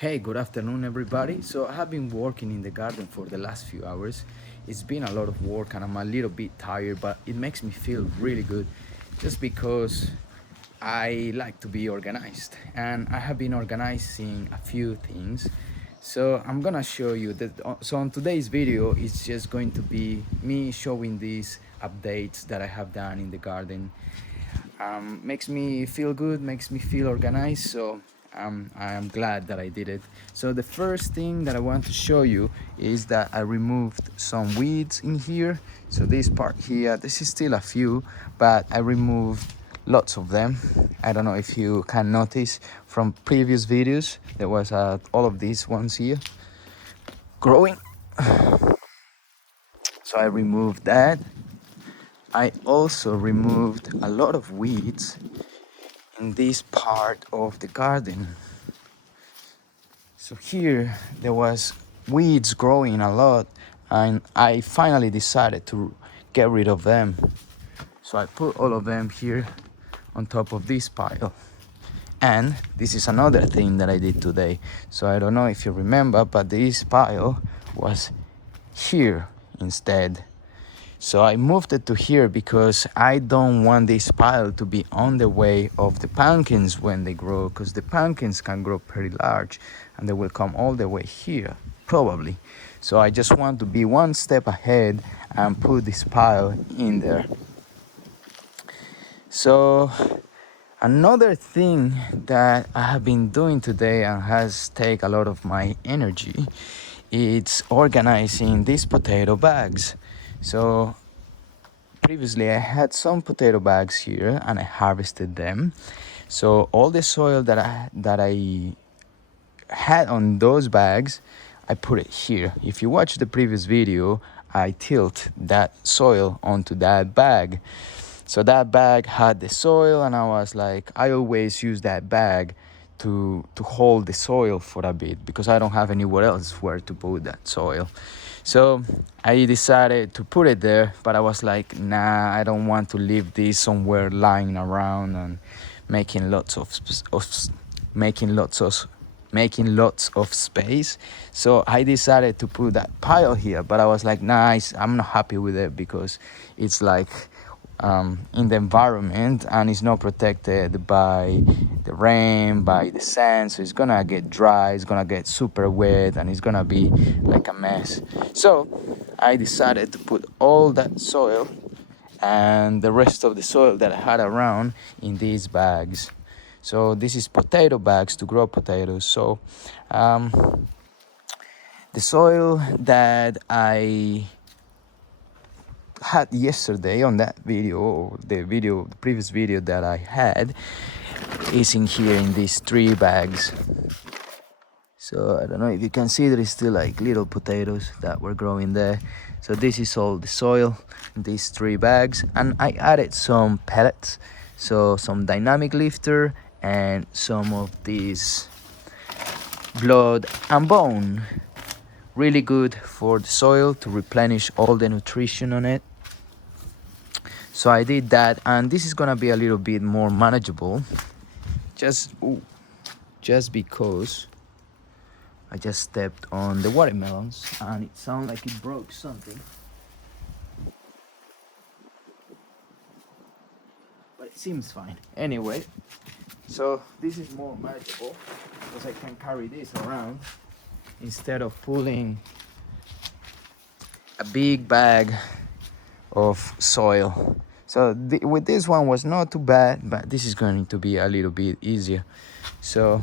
Hey, good afternoon, everybody. So I have been working in the garden for the last few hours. It's been a lot of work and I'm a little bit tired, but it makes me feel really good just because I like to be organized and I have been organizing a few things. So I'm gonna show you that. So on today's video, it's just going to be me showing these updates that I have done in the garden. Makes me feel good, makes me feel organized. So I am glad that I did it. So the first thing that I want to show you is that I removed some weeds in here. So this part here, this is still a few, but I removed lots of them. I don't know if you can notice from previous videos, there was all of these ones here growing. So I removed that. I also removed a lot of weeds in this part of the garden. So here there was weeds growing a lot and I finally decided to get rid of them. So I put all of them here on top of this pile. And this is another thing that I did today. So I don't know if you remember, but this pile was here instead. So I moved it to here because I don't want this pile to be on the way of the pumpkins when they grow, because the pumpkins can grow pretty large and they will come all the way here, probably. So I just want to be one step ahead and put this pile in there. So another thing that I have been doing today and has taken a lot of my energy, it's organizing these potato bags. So previously I had some potato bags here and I harvested them. So all the soil that I had on those bags, I put it here. If you watch the previous video, I tilt that soil onto that bag. So that bag had the soil and I was like, I always use that bag to hold the soil for a bit because I don't have anywhere else where to put that soil. So I decided to put it there, but I was like, nah, I don't want to leave this somewhere lying around and making lots of space. So I decided to put that pile here, but I was like, nice, I'm not happy with it because it's like in the environment and it's not protected by the rain, by the sand, so it's gonna get dry, it's gonna get super wet and it's gonna be like a mess. So I decided to put all that soil and the rest of the soil that I had around in these bags. So this is potato bags to grow potatoes. So the soil that I had yesterday on that video, or the previous video that I had, is in here in these 3 bags. So I don't know if you can see, there is still like little potatoes that were growing there. So this is all the soil in these 3 bags, and I added some pellets, so some dynamic lifter and some of these blood and bone. Really good for the soil to replenish all the nutrition on it. So I did that, and this is gonna be a little bit more manageable just because I just stepped on the watermelons and it sounded like it broke something, but it seems fine anyway. So this is more manageable because I can carry this around instead of pulling a big bag of soil. So with this one was not too bad, but this is going to be a little bit easier. So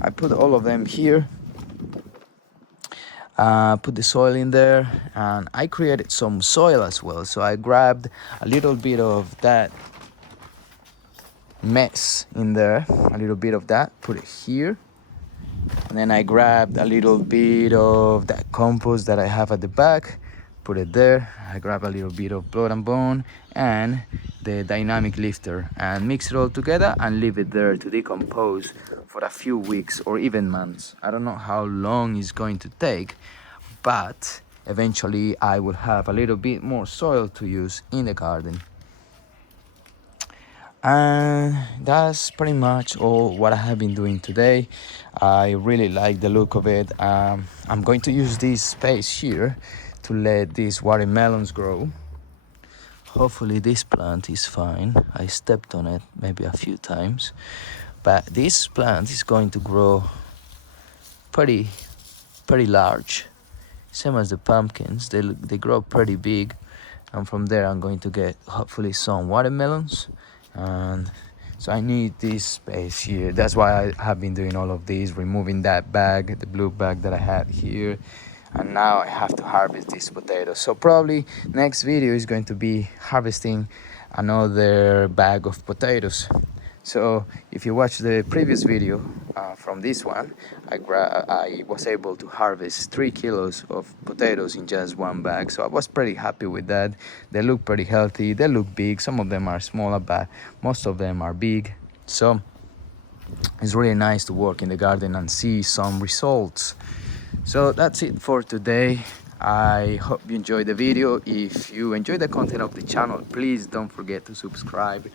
I put all of them here, put the soil in there, and I created some soil as well. So I grabbed a little bit of that mess in there, a little bit of that, put it here, and then I grabbed a little bit of that compost that I have at the back, put it there. I grab a little bit of blood and bone and the dynamic lifter and mix it all together and leave it there to decompose for a few weeks or even months. I don't know how long it's going to take, but eventually I will have a little bit more soil to use in the garden. And that's pretty much all what I have been doing today. I really like the look of it. I'm going to use this space here to let these watermelons grow. Hopefully this plant is fine. I stepped on it maybe a few times, but this plant is going to grow pretty large, same as the pumpkins. They grow pretty big, and from there I'm going to get hopefully some watermelons. And so I need this space here. That's why I have been doing all of this, removing that bag, the blue bag that I had here. And now I have to harvest these potatoes. So probably next video is going to be harvesting another bag of potatoes. So if you watch the previous video from this one, I was able to harvest 3 kilos of potatoes in just one bag. So I was pretty happy with that. They look pretty healthy, they look big. Some of them are smaller, but most of them are big. So it's really nice to work in the garden and see some results. So that's it for today. I hope you enjoyed the video. If you enjoyed the content of the channel, please don't forget to subscribe